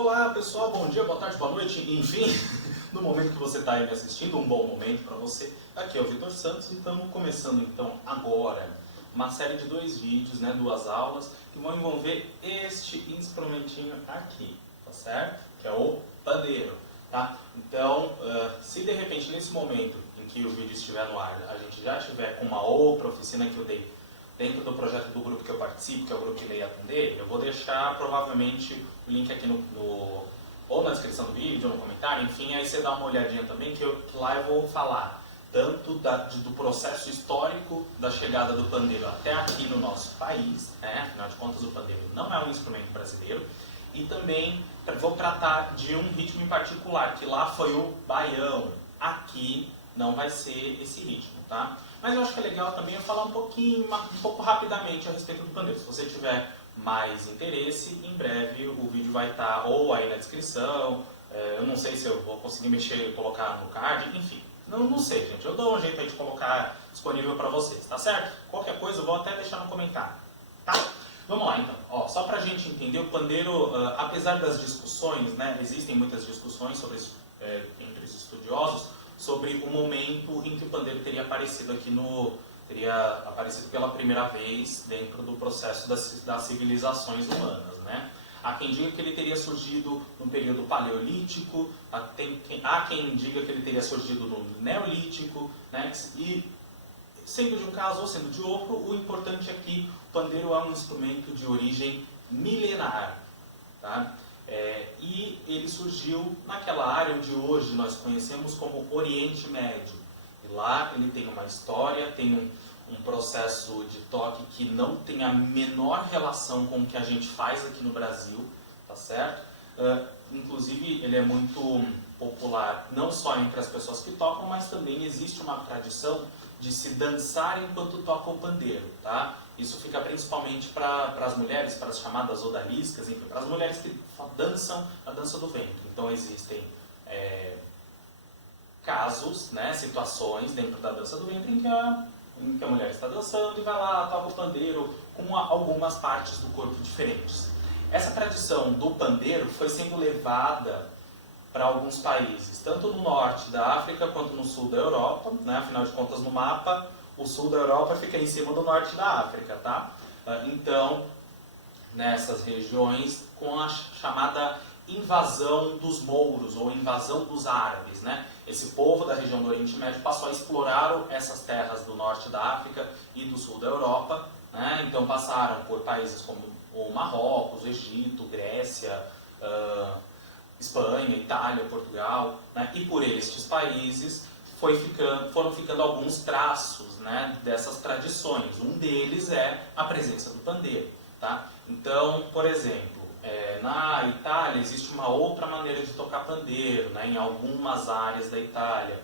Olá pessoal, bom dia, boa tarde, boa noite, enfim, no momento que você está aí me assistindo, um bom momento para você. Aqui é o Vitor Santos e estamos começando então agora uma série de 2 vídeos, duas aulas, que vão envolver este instrumentinho aqui, tá certo? Que é o pandeiro, tá? Então, se de repente nesse momento em que o vídeo estiver no ar, a gente já estiver com uma outra oficina que eu dei dentro do projeto do grupo que eu participo, que é o grupo de Leia Atender, eu vou deixar provavelmente o link aqui ou na descrição do vídeo, ou no comentário, enfim, aí você dá uma olhadinha também, que lá eu vou falar tanto do processo histórico da chegada do pandeiro até aqui no nosso país, afinal de contas o pandeiro não é um instrumento brasileiro, e também vou tratar de um ritmo em particular, que lá foi o baião, aqui não vai ser esse ritmo, tá? Mas eu acho que é legal também eu falar um pouco rapidamente a respeito do pandeiro. Se você tiver mais interesse, em breve o vídeo vai estar ou aí na descrição, eu não sei se eu vou conseguir mexer e colocar no card, enfim. Não sei, gente. Eu dou um jeito aí de colocar disponível para vocês, tá certo? Qualquer coisa eu vou até deixar no comentário, tá? Vamos lá então. Ó, só para a gente entender, o pandeiro, apesar das discussões, existem muitas discussões entre os estudiosos, sobre o momento em que o pandeiro teria aparecido pela primeira vez dentro do processo das civilizações humanas, Há quem diga que ele teria surgido no período paleolítico, há quem diga que ele teria surgido no neolítico, E sendo de um caso ou sendo de outro, o importante é que o pandeiro é um instrumento de origem milenar, tá? E ele surgiu naquela área onde hoje nós conhecemos como Oriente Médio. E lá ele tem uma história, tem um processo de toque que não tem a menor relação com o que a gente faz aqui no Brasil, tá certo? Inclusive ele é muito popular não só entre as pessoas que tocam, mas também existe uma tradição de se dançar enquanto toca o pandeiro, tá? Isso fica principalmente para as mulheres, para as chamadas odaliscas, enfim, para as mulheres que dançam a dança do ventre. Então existem casos, situações dentro da dança do ventre em que a mulher está dançando e vai lá, toca o pandeiro com algumas partes do corpo diferentes. Essa tradição do pandeiro foi sendo levada para alguns países, tanto no norte da África quanto no sul da Europa, Afinal de contas, no mapa, o sul da Europa fica em cima do norte da África, tá? Então, nessas regiões, com a chamada invasão dos mouros, ou invasão dos árabes, Esse povo da região do Oriente Médio passou a explorar essas terras do norte da África e do sul da Europa, Então passaram por países como o Marrocos, o Egito, Grécia, Espanha, Itália, Portugal, E por estes países foram ficando alguns traços, dessas tradições. Um deles é a presença do pandeiro, tá? Então, por exemplo, na Itália existe uma outra maneira de tocar pandeiro, em algumas áreas da Itália.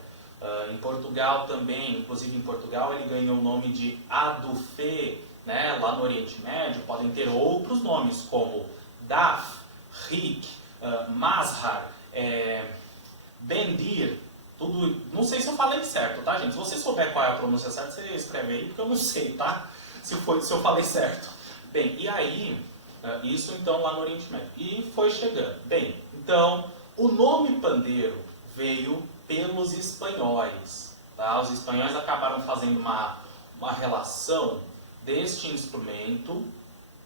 Em Portugal também, inclusive em Portugal ele ganhou o nome de adufê, Lá no Oriente Médio podem ter outros nomes como daf, rik, mazhar, bendir, tudo. Não sei se eu falei certo, tá, gente? Se você souber qual é a pronúncia certa, você escreve aí, porque eu não sei, tá? Se eu falei certo. Bem, e aí, isso então lá no Oriente Médio. E foi chegando. Bem, então, o nome pandeiro veio pelos espanhóis, tá? Os espanhóis acabaram fazendo uma relação deste instrumento,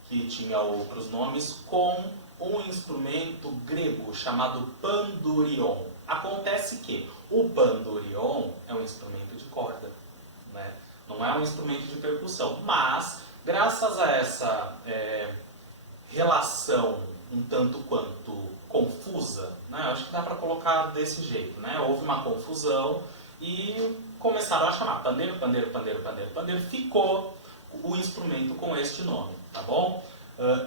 que tinha outros nomes, com um instrumento grego chamado pandurion. Acontece que o pandurion é um instrumento de corda, não é um instrumento de percussão, mas graças a essa relação um tanto quanto confusa, acho que dá para colocar desse jeito, houve uma confusão e começaram a chamar pandeiro, pandeiro, pandeiro, pandeiro, pandeiro, ficou o instrumento com este nome, tá bom?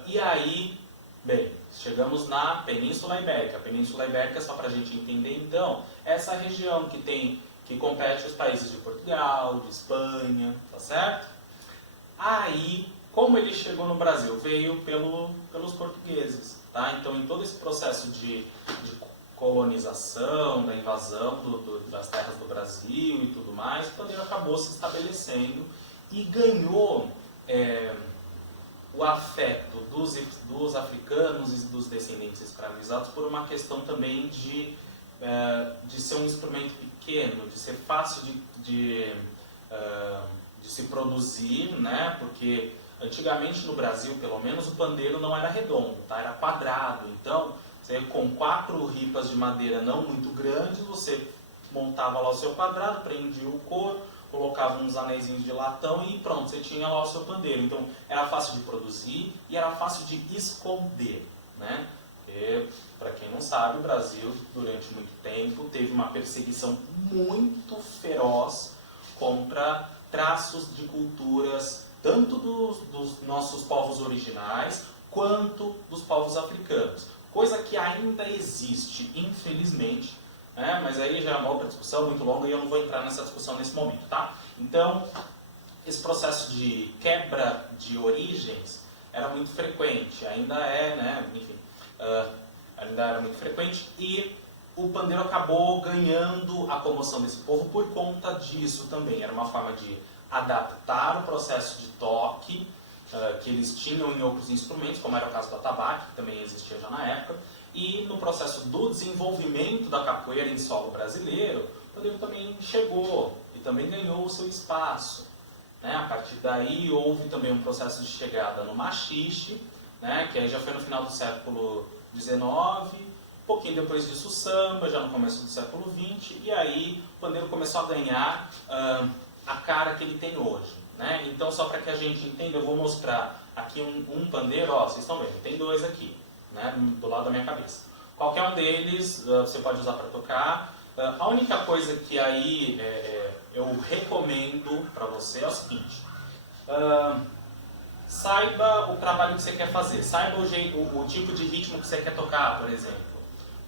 E aí, bem, chegamos na Península Ibérica. A Península Ibérica, só para a gente entender então, é essa região que compete os países de Portugal, de Espanha, tá certo? Aí, como ele chegou no Brasil? Veio pelos portugueses, tá? Então, em todo esse processo de colonização, da invasão das terras do Brasil e tudo mais, o pandeiro acabou se estabelecendo e ganhou o afeto dos africanos e dos descendentes escravizados por uma questão também de ser um instrumento pequeno, de ser fácil de se produzir, né? Porque antigamente no Brasil, pelo menos, o pandeiro não era redondo, tá? Era quadrado. Então, você, com 4 ripas de madeira não muito grandes, você montava lá o seu quadrado, prendia o couro, colocava uns anéisinhos de latão e pronto, você tinha lá o seu pandeiro. Então, era fácil de produzir e era fácil de esconder, né? Porque, para quem não sabe, o Brasil, durante muito tempo, teve uma perseguição muito feroz contra traços de culturas, tanto dos nossos povos originais, quanto dos povos africanos. Coisa que ainda existe, infelizmente, né? Mas aí já é uma outra discussão muito longa e eu não vou entrar nessa discussão nesse momento, tá? Então, esse processo de quebra de origens era muito frequente, ainda é, né? Enfim, ainda era muito frequente e o pandeiro acabou ganhando a comoção desse povo por conta disso também. Era uma forma de adaptar o processo de toque que eles tinham em outros instrumentos, como era o caso do atabaque, que também existia já na época, e no processo do desenvolvimento da capoeira em solo brasileiro, o pandeiro também chegou e também ganhou o seu espaço, né? A partir daí houve também um processo de chegada no machixe, né? Que aí já foi no final do século XIX, um pouquinho depois disso o samba, já no começo do século XX, e aí o pandeiro começou a ganhar a cara que ele tem hoje, né? Então, só para que a gente entenda, eu vou mostrar aqui um pandeiro, ó, vocês estão vendo, tem 2 aqui, né, do lado da minha cabeça. Qualquer um deles você pode usar para tocar. A única coisa que aí eu recomendo para você é o seguinte: saiba o trabalho que você quer fazer, saiba o tipo de ritmo que você quer tocar, por exemplo,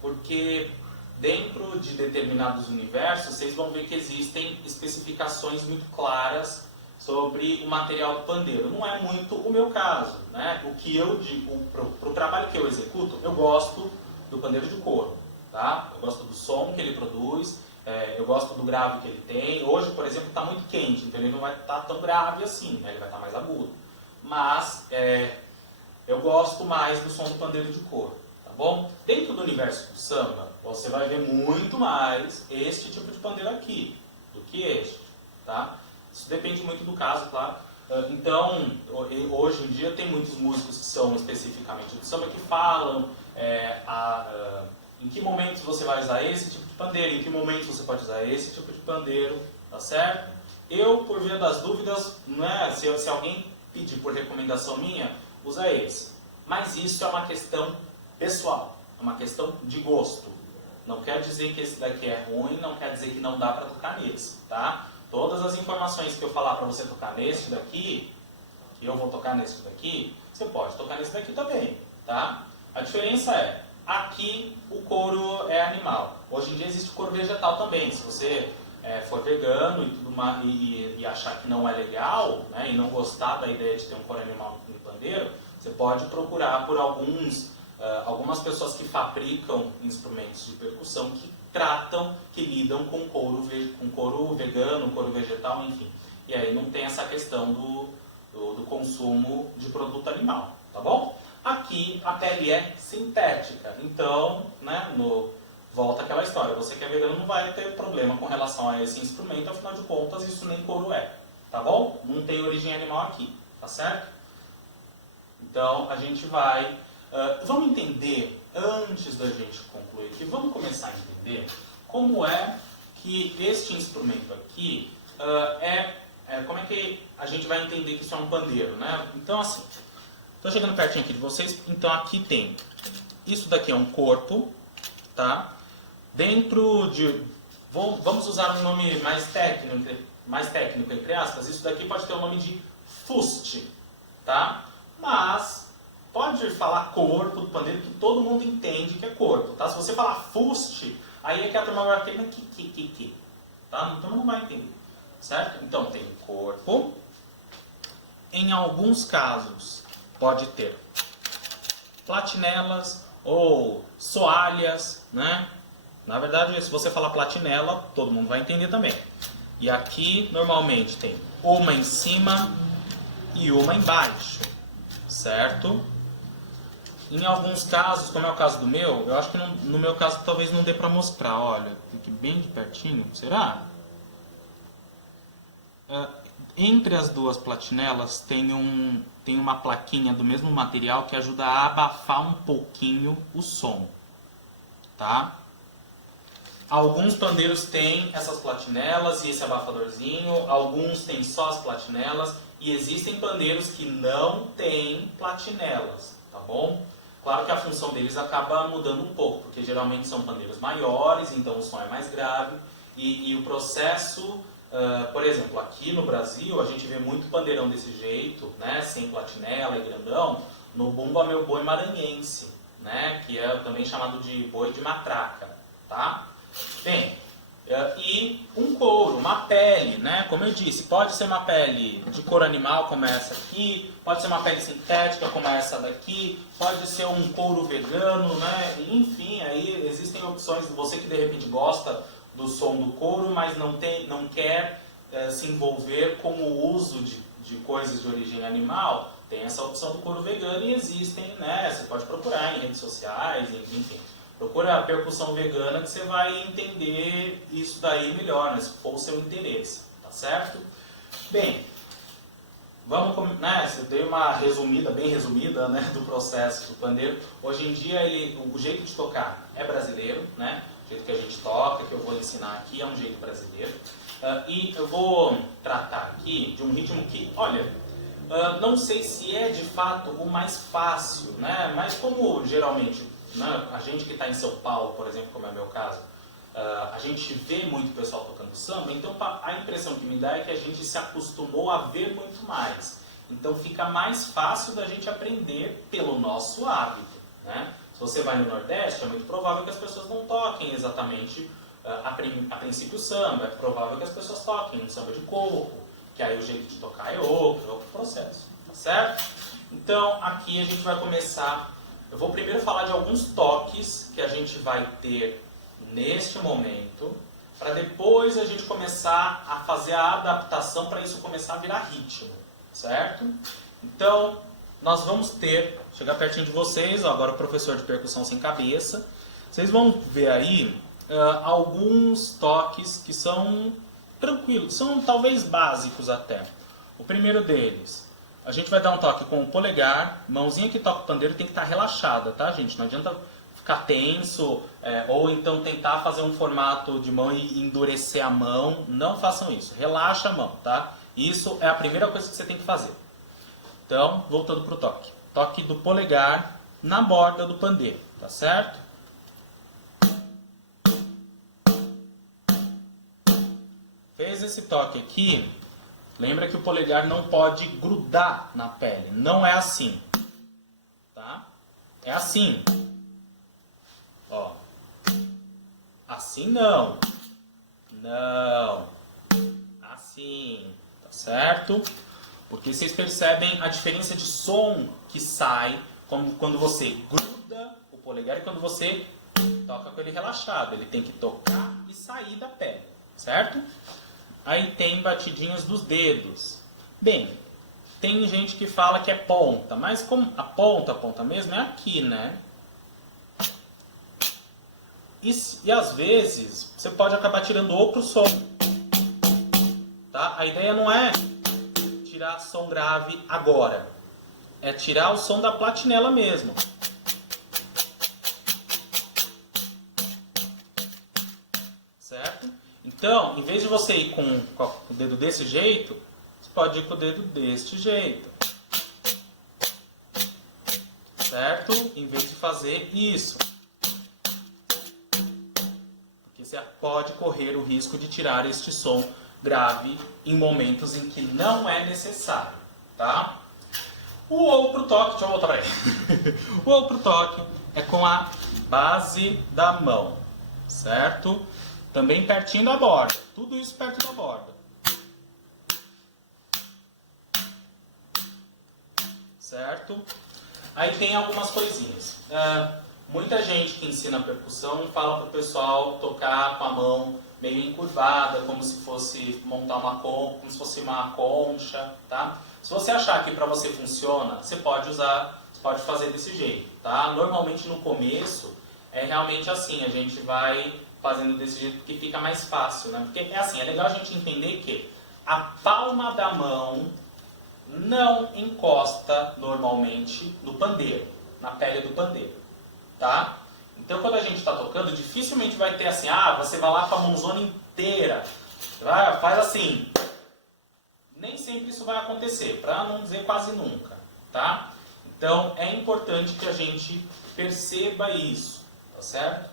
porque dentro de determinados universos vocês vão ver que existem especificações muito claras sobre o material do pandeiro. Não é muito o meu caso, né? O que eu digo, para o trabalho que eu executo, eu gosto do pandeiro de couro, tá? Eu gosto do som que ele produz, eu gosto do grave que ele tem. Hoje, por exemplo, está muito quente, então ele não vai estar tão grave assim, né? Ele vai estar mais agudo. Mas eu gosto mais do som do pandeiro de couro, tá bom? Dentro do universo do samba, você vai ver muito mais este tipo de pandeiro aqui do que este, tá? Isso depende muito do caso, claro. Então, hoje em dia tem muitos músicos que são especificamente do samba que falam em que momentos você vai usar esse tipo de pandeiro, em que momentos você pode usar esse tipo de pandeiro, tá certo? Eu, por via das dúvidas, né, se alguém pedir por recomendação minha, usa esse. Mas isso é uma questão pessoal, é uma questão de gosto. Não quer dizer que esse daqui é ruim, não quer dizer que não dá para tocar nesse, tá? Todas as informações que eu falar para você tocar nesse daqui, que eu vou tocar nesse daqui, você pode tocar nesse daqui também, tá? A diferença é, aqui o couro é animal. Hoje em dia existe couro vegetal também. Se você for vegano e tudo mais, e achar que não é legal, né, e não gostar da ideia de ter um couro animal no pandeiro, você pode procurar por algumas pessoas que fabricam instrumentos de percussão que lidam com couro vegano, couro vegetal, enfim. E aí não tem essa questão do consumo de produto animal, tá bom? Aqui a pele é sintética, então, né, volta aquela história, você que é vegano não vai ter problema com relação a esse instrumento, afinal de contas isso nem couro é, tá bom? Não tem origem animal aqui, tá certo? Então a gente vai... vamos entender, antes da gente concluir aqui, vamos começar a entender como é que este instrumento aqui como é que a gente vai entender que isso é um pandeiro, né? Então assim, estou chegando pertinho aqui de vocês, então aqui tem, isso daqui é um corpo, tá? Dentro de, vamos usar um nome mais técnico entre aspas, isso daqui pode ter o nome de fuste, tá? Mas pode falar corpo do pandeiro que todo mundo entende que é corpo, tá? Se você falar fuste, aí é que a turma vai ter tá? Então não vai entender, certo? Então tem corpo. Em alguns casos pode ter platinelas ou soalhas, né? Na verdade, se você falar platinela, todo mundo vai entender também. E aqui normalmente tem uma em cima e uma embaixo, certo? Em alguns casos, como é o caso do meu, eu acho que no meu caso talvez não dê para mostrar, olha, fique bem de pertinho, será? Entre as duas platinelas tem uma plaquinha do mesmo material que ajuda a abafar um pouquinho o som, tá? Alguns pandeiros têm essas platinelas e esse abafadorzinho, alguns têm só as platinelas e existem pandeiros que não têm platinelas, tá bom? Claro que a função deles acaba mudando um pouco, porque geralmente são pandeiros maiores, então o som é mais grave e o processo, por exemplo, aqui no Brasil a gente vê muito pandeirão desse jeito, né, sem platinela e grandão, no Bumba Meu Boi maranhense, né, que é também chamado de boi de matraca, tá? Bem, e um couro, uma pele, né? Como eu disse, pode ser uma pele de couro animal como essa aqui, pode ser uma pele sintética como essa daqui, pode ser um couro vegano, né? Enfim, aí existem opções. Você que de repente gosta do som do couro, mas não quer se envolver com o uso de coisas de origem animal, tem essa opção do couro vegano e existem, né? Você pode procurar em redes sociais, enfim. Procura a percussão vegana que você vai entender isso daí melhor, né, se for o seu interesse, tá certo? Bem, vamos, né, eu dei uma resumida, bem resumida, né, do processo do pandeiro. Hoje em dia o jeito de tocar é brasileiro, né? O jeito que a gente toca, que eu vou ensinar aqui, é um jeito brasileiro. E eu vou tratar aqui de um ritmo que, olha, não sei se é de fato o mais fácil, né? Mas como geralmente a gente que está em São Paulo, por exemplo, como é o meu caso, a gente vê muito pessoal tocando samba, então a impressão que me dá é que a gente se acostumou a ver muito mais. Então fica mais fácil da gente aprender pelo nosso hábito, né? Se você vai no Nordeste, é muito provável que as pessoas não toquem exatamente a princípio samba, é provável que as pessoas toquem um samba de coco, que aí o jeito de tocar é outro processo, tá certo? Então aqui a gente vai começar. Eu vou primeiro falar de alguns toques que a gente vai ter neste momento, para depois a gente começar a fazer a adaptação para isso começar a virar ritmo, certo? Então, nós vamos ter, chegar pertinho de vocês, ó, agora o professor de percussão sem cabeça, vocês vão ver aí alguns toques que são tranquilos, são talvez básicos até. O primeiro deles, a gente vai dar um toque com o polegar, mãozinha que toca o pandeiro tem que estar relaxada, tá, gente? Não adianta ficar tenso, ou então tentar fazer um formato de mão e endurecer a mão. Não façam isso. Relaxa a mão, tá? Isso é a primeira coisa que você tem que fazer. Então, voltando para o toque. Toque do polegar na borda do pandeiro, tá certo? Fez esse toque aqui. Lembra que o polegar não pode grudar na pele. Não é assim. Tá? É assim. Ó. Assim não. Não. Assim. Tá certo? Porque vocês percebem a diferença de som que sai quando você gruda o polegar e quando você toca com ele relaxado. Ele tem que tocar e sair da pele. Certo? Aí tem batidinhas dos dedos. Bem, tem gente que fala que é ponta, mas como a ponta mesmo é aqui, né? E às vezes você pode acabar tirando outro som. Tá? A ideia não é tirar som grave agora. É tirar o som da platinela mesmo. Certo? Então, em vez de você ir com o dedo desse jeito, você pode ir com o dedo deste jeito. Certo? Em vez de fazer isso. Porque você pode correr o risco de tirar este som grave em momentos em que não é necessário. Tá? O outro toque, deixa eu voltar para aí. O outro toque é com a base da mão. Certo? Também pertinho da borda. Tudo isso perto da borda. Certo? Aí tem algumas coisinhas. Muita gente que ensina percussão fala para o pessoal tocar com a mão meio encurvada, como se fosse montar como se fosse uma concha, tá? Se você achar que para você funciona, você pode usar, você pode fazer desse jeito, tá? Normalmente no começo é realmente assim, a gente vai fazendo desse jeito porque fica mais fácil, né? Porque é assim, é legal a gente entender que a palma da mão não encosta normalmente no pandeiro, na pele do pandeiro, tá? Então quando a gente está tocando, dificilmente vai ter assim, você vai lá com a mãozona inteira, faz assim. Nem sempre isso vai acontecer, para não dizer quase nunca, tá? Então é importante que a gente perceba isso, tá certo?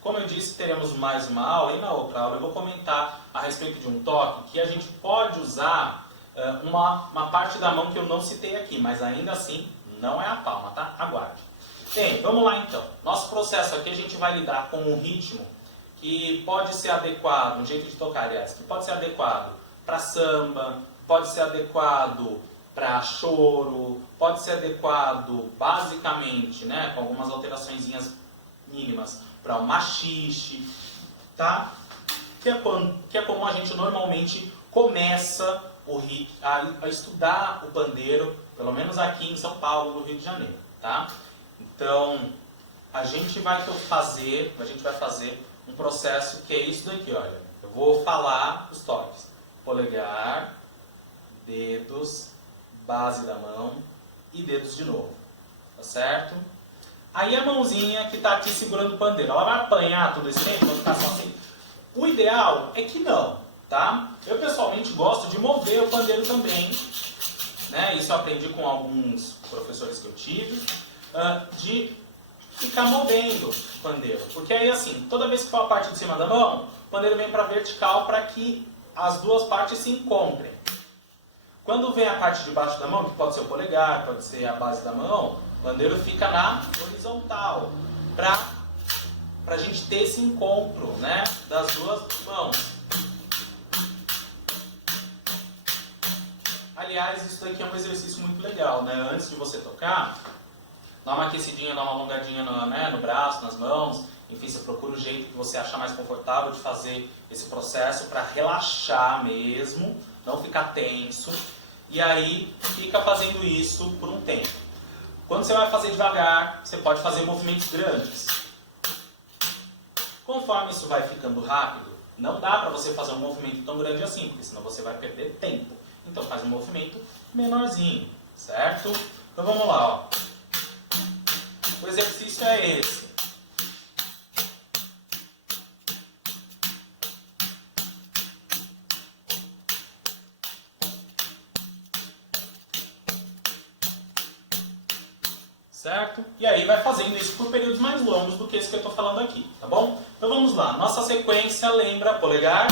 Como eu disse, teremos mais uma aula, e na outra aula eu vou comentar a respeito de um toque que a gente pode usar uma parte da mão que eu não citei aqui, mas ainda assim não é a palma, tá? Aguarde. Bem, vamos lá então. Nosso processo aqui a gente vai lidar com um ritmo que pode ser adequado, um jeito de tocar, aliás, que pode ser adequado para samba, pode ser adequado para choro, pode ser adequado basicamente, né, com algumas alteraçõezinhas mínimas, para o machixe, tá? Que é como a gente normalmente começa a estudar o pandeiro, pelo menos aqui em São Paulo, no Rio de Janeiro, tá? Então, a gente vai fazer um processo que é isso daqui, olha. Eu vou falar os toques. Polegar, dedos, base da mão e dedos de novo, tá certo? Aí a mãozinha que está aqui segurando o pandeiro, ela vai apanhar todo esse tempo, vai ficar só assim? O ideal é que não, tá? Eu pessoalmente gosto de mover o pandeiro também, né? Isso eu aprendi com alguns professores que eu tive, de ficar movendo o pandeiro. Porque aí assim, toda vez que for a parte de cima da mão, o pandeiro vem para a vertical para que as duas partes se encontrem. Quando vem a parte de baixo da mão, que pode ser o polegar, pode ser a base da mão, o pandeiro fica na horizontal, para a gente ter esse encontro, né, das duas mãos. Aliás, isso daqui é um exercício muito legal, né? Antes de você tocar, dá uma aquecidinha, dá uma alongadinha no braço, nas mãos, enfim, você procura o jeito que você achar mais confortável de fazer esse processo para relaxar mesmo, não ficar tenso, e aí fica fazendo isso por um tempo. Quando você vai fazer devagar, você pode fazer movimentos grandes. Conforme isso vai ficando rápido, não dá para você fazer um movimento tão grande assim, porque senão você vai perder tempo. Então faz um movimento menorzinho, certo? Então vamos lá, ó. O exercício é esse. Certo? E aí vai fazendo isso por períodos mais longos do que esse que eu estou falando aqui, tá bom? Então vamos lá. Nossa sequência lembra polegar,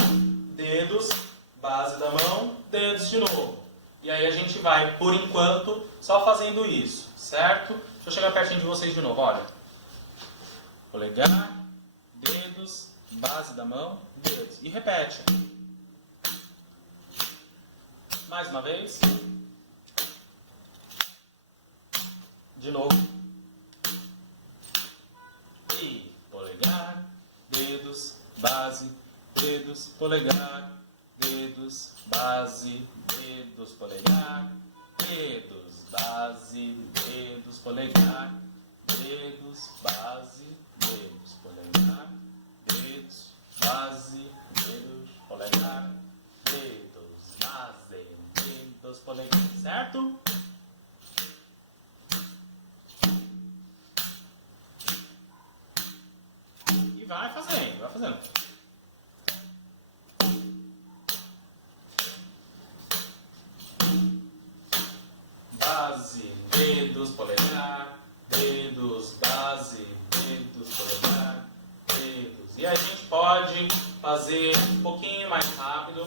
dedos, base da mão, dedos de novo. E aí a gente vai, por enquanto, só fazendo isso, certo? Deixa eu chegar pertinho de vocês de novo, olha. Polegar, dedos, base da mão, dedos. E repete. Mais uma vez. De novo. E polegar, dedos, base, dedos, polegar, dedos, base, dedos, polegar, dedos, base, dedos, polegar, dedos, base, dedos, polegar, dedos, base, dedos, polegar, dedos, base, dedos, polegar, certo? E vai fazendo, vai fazendo. Base, dedos, polegar, dedos, base, dedos, polegar, dedos. E aí a gente pode fazer um pouquinho mais rápido.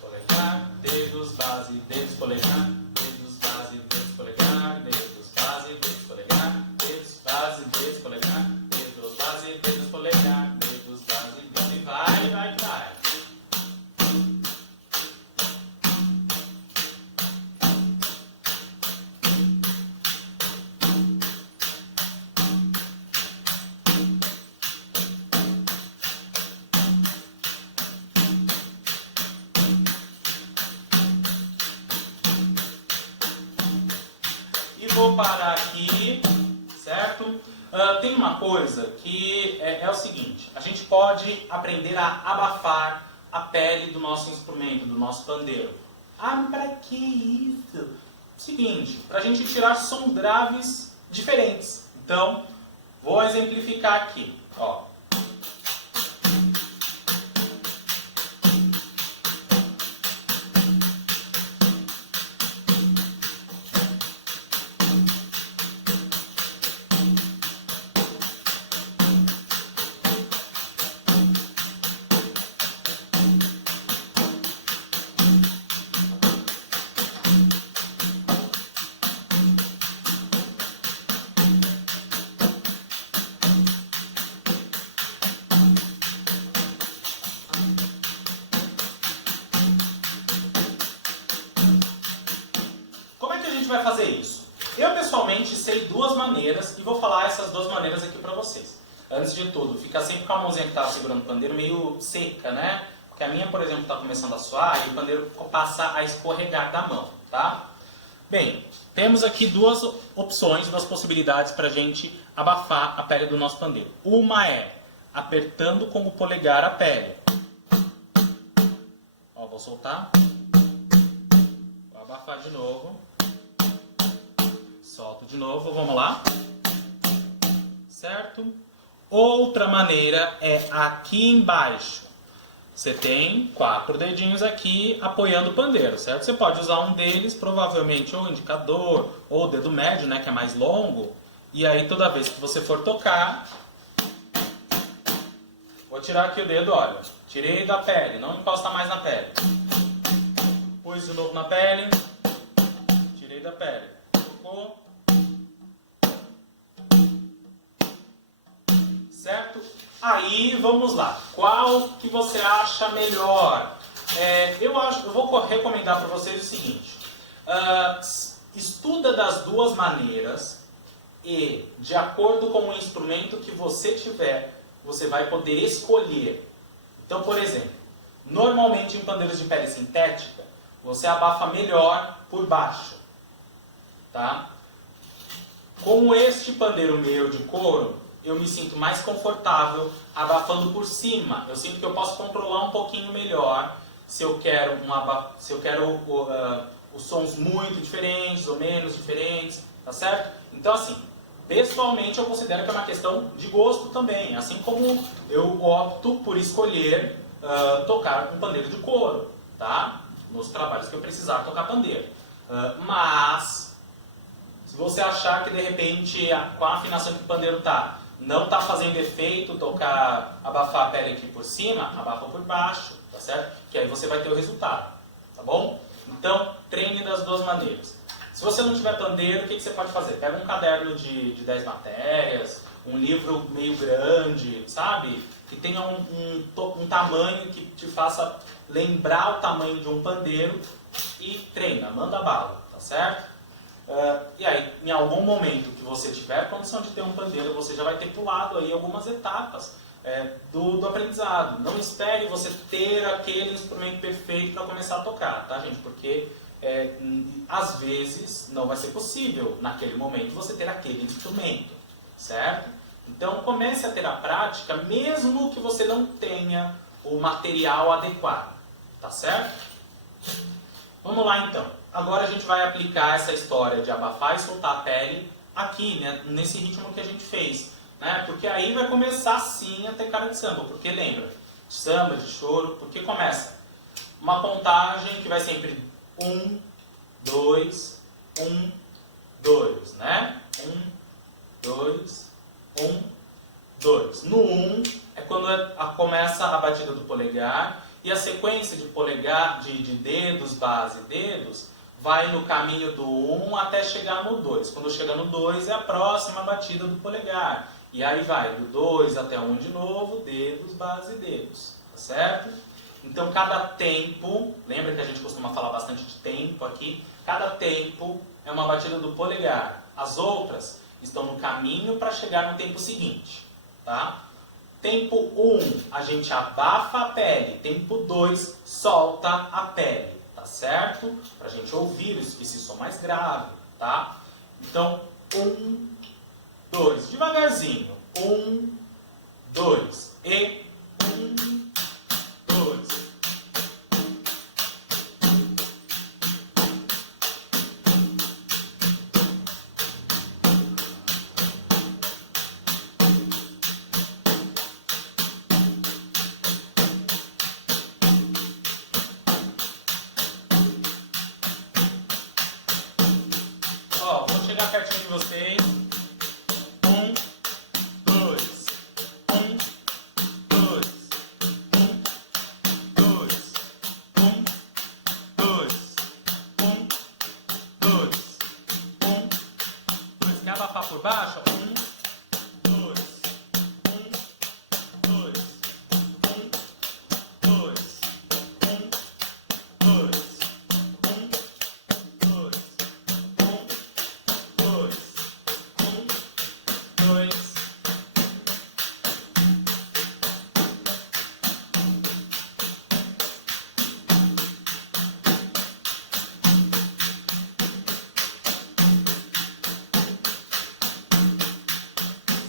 Polegar, dedos, base, dedos, polegar, dedos, base, dedos, polegar, dedos, base, dedos, polegar, dedos, base, dedos, polegar, dedos, base, dedos, polegar, dedos, base, dedos, e vai, vai, vai. vou parar aqui, certo? Tem uma coisa que é o seguinte, a gente pode aprender a abafar a pele do nosso instrumento, do nosso pandeiro. Ah, para que isso? Seguinte, para a gente tirar sons graves diferentes. Então, vou exemplificar aqui. Ó. Como é que a gente vai fazer isso? Eu pessoalmente sei duas maneiras e vou falar essas duas maneiras aqui pra vocês. Antes de tudo, fica sempre com a mãozinha que tá segurando o pandeiro meio seca, né? Porque a minha, por exemplo, tá começando a suar e o pandeiro passa a escorregar da mão, tá? Bem, temos aqui duas opções, duas possibilidades pra gente abafar a pele do nosso pandeiro. Uma é apertando com o polegar a pele. Ó, vou soltar. Vou abafar de novo. Solto de novo, vamos lá. Certo? Outra maneira é aqui embaixo. Você tem 4 dedinhos aqui apoiando o pandeiro, certo? Você pode usar um deles, provavelmente ou o indicador, ou o dedo médio, né, que é mais longo. E aí toda vez que você for tocar... Vou tirar aqui o dedo, olha. Tirei da pele, não encosta mais na pele. Pus de novo na pele. Tirei da pele. Tocou. Certo? Aí, vamos lá. Qual que você acha melhor? Eu vou recomendar para vocês o seguinte. Estuda das duas maneiras e, de acordo com o instrumento que você tiver, você vai poder escolher. Então, por exemplo, normalmente em pandeiros de pele sintética, você abafa melhor por baixo. Tá? Com este pandeiro meu de couro, eu me sinto mais confortável abafando por cima. Eu sinto que eu posso controlar um pouquinho melhor se eu quero, os sons muito diferentes ou menos diferentes, tá certo? Então assim, pessoalmente eu considero que é uma questão de gosto também, assim como eu opto por escolher tocar um pandeiro de couro, tá? Nos trabalhos que eu precisar tocar pandeiro. Mas, se você achar que de repente, com a afinação que o pandeiro tá, não está fazendo efeito abafar a pele aqui por cima, abafa por baixo, tá certo? Que aí você vai ter o resultado, tá bom? Então, treine das duas maneiras. Se você não tiver pandeiro, o que você pode fazer? Pega um caderno de 10 matérias, um livro meio grande, sabe? Que tenha um tamanho que te faça lembrar o tamanho de um pandeiro e treina, manda bala, tá certo? E aí, em algum momento que você tiver a condição de ter um pandeiro, você já vai ter pulado aí algumas etapas do aprendizado. Não espere você ter aquele instrumento perfeito para começar a tocar, tá, gente? Porque às vezes não vai ser possível naquele momento você ter aquele instrumento, certo? Então comece a ter a prática mesmo que você não tenha o material adequado, tá certo? Vamos lá então. Agora a gente vai aplicar essa história de abafar e soltar a pele aqui, né, nesse ritmo que a gente fez, né? Porque aí vai começar sim a ter cara de samba, porque lembra, de samba, de choro, porque começa uma contagem que vai sempre 1, 2, 1, 2, né? 1, 2, 1, 2. No 1 é quando começa a batida do polegar e a sequência de polegar, de dedos, base, dedos, vai no caminho do 1 até chegar no 2. Quando chega no 2 é a próxima batida do polegar. E aí vai do 2 até 1 de novo, dedos, base, dedos. Tá certo? Então cada tempo, lembra que a gente costuma falar bastante de tempo aqui? Cada tempo é uma batida do polegar. As outras estão no caminho para chegar no tempo seguinte. Tá? Tempo 1, a gente abafa a pele. Tempo 2, solta a pele. Tá certo? Pra gente ouvir esse som mais grave, tá? Então, 1, 2. Devagarzinho. 1, 2. E 1, 2. Ó, vou chegar pertinho de vocês. 1, 2. 1, 2. 1, 2. 1, 2. 1, 2. 1, 2. Quer abafar por baixo? 1, 2. 1, 2. 1, 2. 1, 2. 1, 2. 2.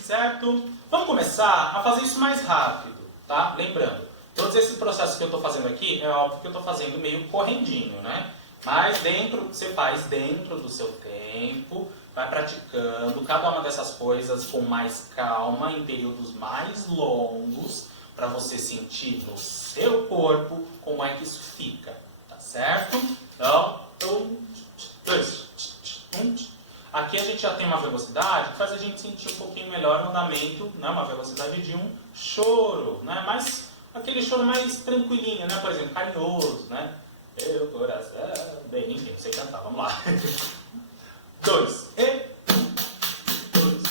Certo? Vamos começar a fazer isso mais rápido, tá? Lembrando, todos esses processos que eu estou fazendo aqui, é óbvio que eu estou fazendo meio correndinho, né? Mas você faz dentro do seu tempo, vai praticando cada uma dessas coisas com mais calma, em períodos mais longos, para você sentir no seu corpo como é que isso fica, tá certo? Então, 1, 2, 1. Aqui a gente já tem uma velocidade que faz a gente sentir um pouquinho melhor o andamento, né? Uma velocidade de um choro, né? Mas aquele choro mais tranquilinho, né? Por exemplo, carinhoso, né? Meu coração, bem, enfim, não sei cantar, vamos lá. 2, e 2.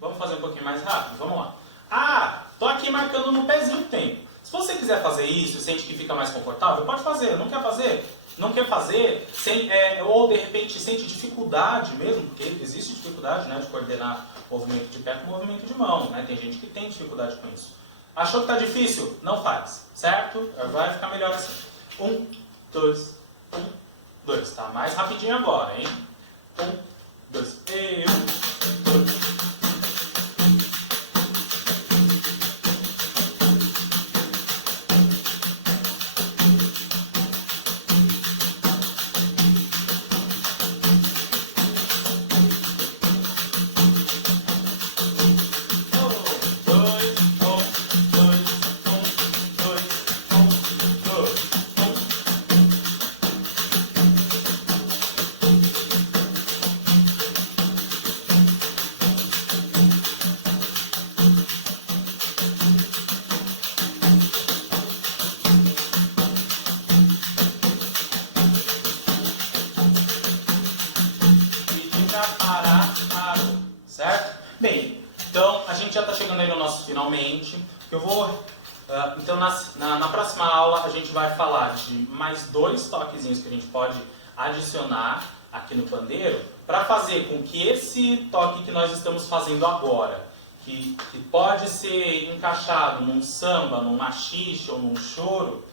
Vamos fazer um pouquinho mais rápido? Vamos lá. Ah, tô aqui marcando no pezinho o tempo. Se você quiser fazer isso e sente que fica mais confortável, pode fazer. Não quer fazer? Não quer fazer, ou de repente sente dificuldade mesmo, porque existe dificuldade, né, de coordenar movimento de pé com movimento de mão, né? Tem gente que tem dificuldade com isso. Achou que tá difícil? Não faz, certo? Vai ficar melhor assim. 1, 2, 1, 2. Tá mais rapidinho agora, hein? 1, 2, e 1, 2. Certo? Bem, então a gente já está chegando aí no nosso finalmente. Eu vou, então na próxima aula a gente vai falar de mais 2 toquezinhos que a gente pode adicionar aqui no pandeiro para fazer com que esse toque que nós estamos fazendo agora, que pode ser encaixado num samba, num machixe ou num choro,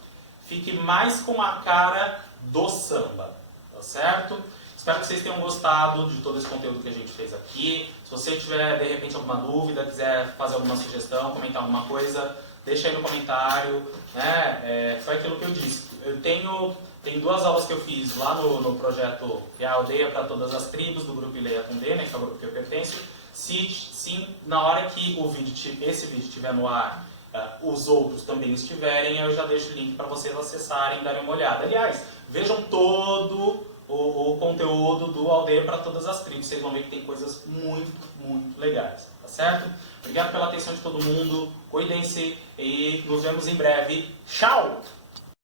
fique mais com a cara do samba, tá certo? Espero que vocês tenham gostado de todo esse conteúdo que a gente fez aqui. Se você tiver, de repente, alguma dúvida, quiser fazer alguma sugestão, comentar alguma coisa, deixa aí no comentário. Né? Foi aquilo que eu disse. Tem 2 aulas que eu fiz lá no projeto que é a Aldeia para Todas as Tribos, do grupo Ileia Tundê, né, que é o grupo que eu pertenço. Se na hora que esse vídeo estiver no ar, os outros também estiverem, eu já deixo o link para vocês acessarem e darem uma olhada. Aliás, vejam todo o conteúdo do Aldeia para todas as tribos. Vocês vão ver que tem coisas muito, muito legais, tá certo? Obrigado pela atenção de todo mundo, cuidem-se e nos vemos em breve. Tchau!